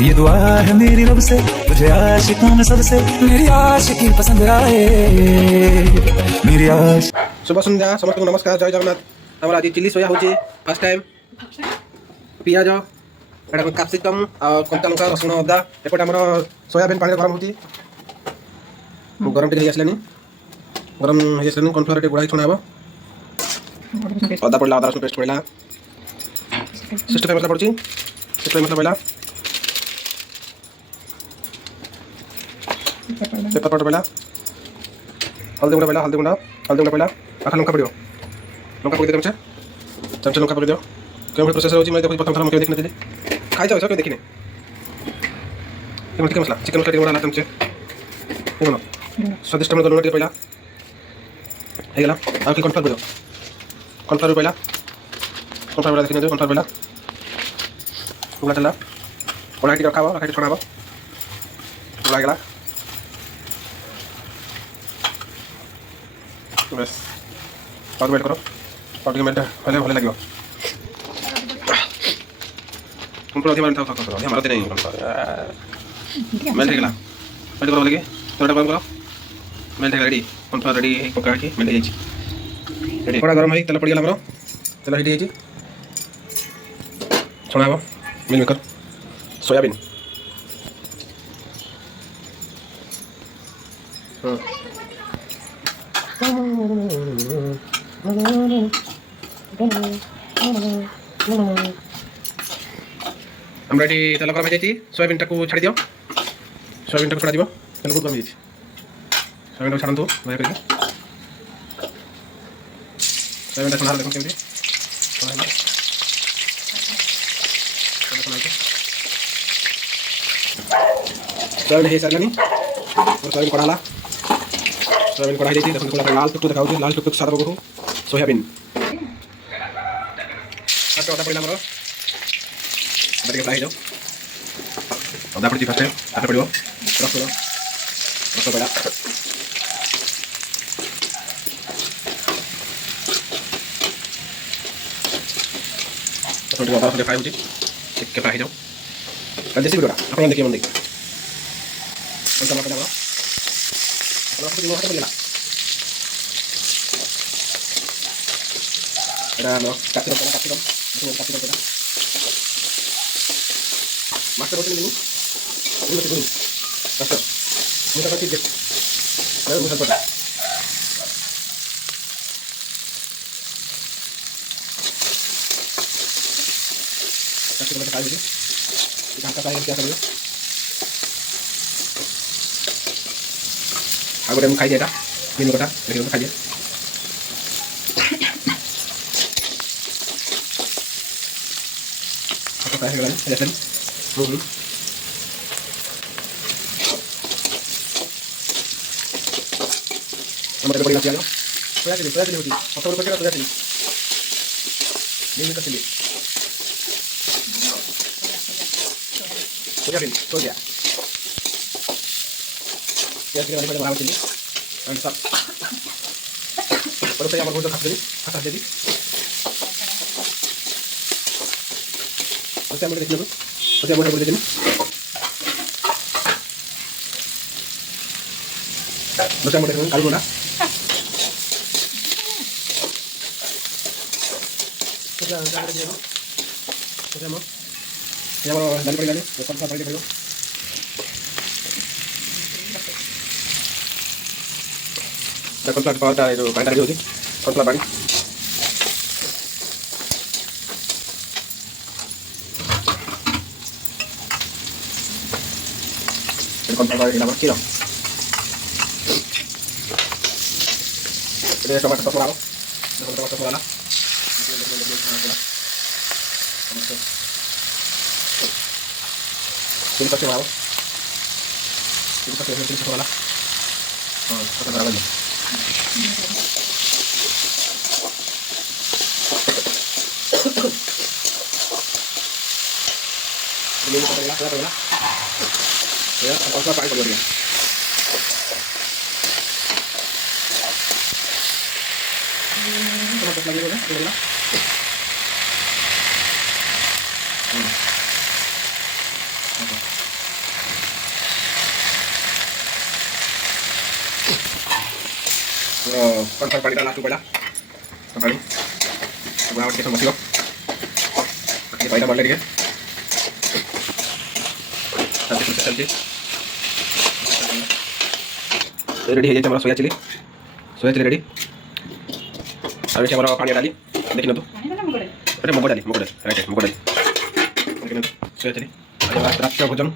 ये दुआ है मेरी रब से तुझे आशिकों में सबसे मेरी आशिकी पसंद आए मेरी आश शुभ सन्ध्या समस्त नमस्कार जय जगन्नाथ आम आज चिल्ली सोया होची फर्स्ट टाइम पियाज एटा कैप्सिकम और कंचा लंका रसुण अदा एपटे आम सोयाबीन पानी गरम होती गरम टे आसलानी गरम हो कॉर्नफ्लोर गुड़ा छुणा हे अदा पड़ा अदा रसुण पेस्ट पड़ा 65 मसला पड़ी 65 मसला पड़ा पेपर पाउडर पड़ा हल्दी गुंडा पड़ा आखा लंका पड़ो लंका पकड़ चमचे चमचे लंका पकड़ दियो क्यों प्रोसेस होची मैं प्रथम थर देखने थे खाई जाओ सब देखने चिकन मसला ला चमचे देखो स्वादिष्ट में लुण पड़ा है गला आ कि कॉर्नफ्लोर पड़ा देखने कॉर्नफ्लोर पड़ा गुला चला कड़ाई रखा रखा छड़ा गुला गला बस और वेट करो और मिनट पहले भले लगे तुम तो अधिक मारता हो अधिक मारते नहीं मेल्ट गला वेट करो लगे थोड़ा बंद करो मेल्ट रेडी कौन रेडी पका के मेल्ट जाइए रेडी थोड़ा गरम है तेल पड़ गला हमरो तेल हिट जाइए छणाबो मिल मेकर सोयाबीन আমরা এটি তেল গরম হয়ে যাইছি সয়াবিনটাকে ছাড়ি দিও সয়াবিনটাকে ছড়া দিব তেল বহুত গরম হয়ে যাইছি সয়াবিনটাকে ছাড়ান্তু দয়া করে সয়াবিনটা ছড়া দেখুন কেমতি সয়াবিন হয়ে সারলানি সয়াবিন কড়ালা सोयाबीन कढ़ाई देती देखो थोड़ा लाल टुक दिखाओ लाल टुक सादा बगो सोयाबीन अच्छा अदा पड़ला हमरो अदा के फ्राई जाओ अदा पड़ी फर्स्ट टाइम अदा पड़ियो रसुण पड़ा थोड़ी अदा से फ्राई होची के फ्राई जाओ देसी वीडियो आपण देखिए मन देखिए कंचा लंका डालो kalau aku di bawah boleh lah. Ada no, kasih dong, betul kasih dong. Master roti ini masih gini. Master, mudah kasih jet. Lalu mudah pada. Kasih dong sekali ini. Kita angkat air biasa dulu. Aku udah खाई दिया था minum kota dari untuk aja aku kayak gimana ada kan nomor ada bagi lo saya sini hoji atau berpikir atau sini ini ke sini sudah ya ya kita pada merawat ini mantap baru saya mau khas jadi saya mau disini saya mau disini saya mau disini kalau mana saya mau dari pergi sampai pergi ada kontrol power dah itu paling tadi kontrol bani kontrol power kita kilo ini tomat sos lalu tomat sos lalu ini sos lalu ini sos lalu kita taruh lagi ini kita rela ya apa pakai keluar ya terus lagi udah rela कौन पानी last पड़ा पानी बुआ के सब बसियो ये पानी डाल लेंगे चलते रेडी है ये हमारा सोया चिली रेडी अब ये हमारा पानी डाली देखिए तो अरे मगो डाली राइट मगो डाली देखिए सोया चिली आज रात का भोजन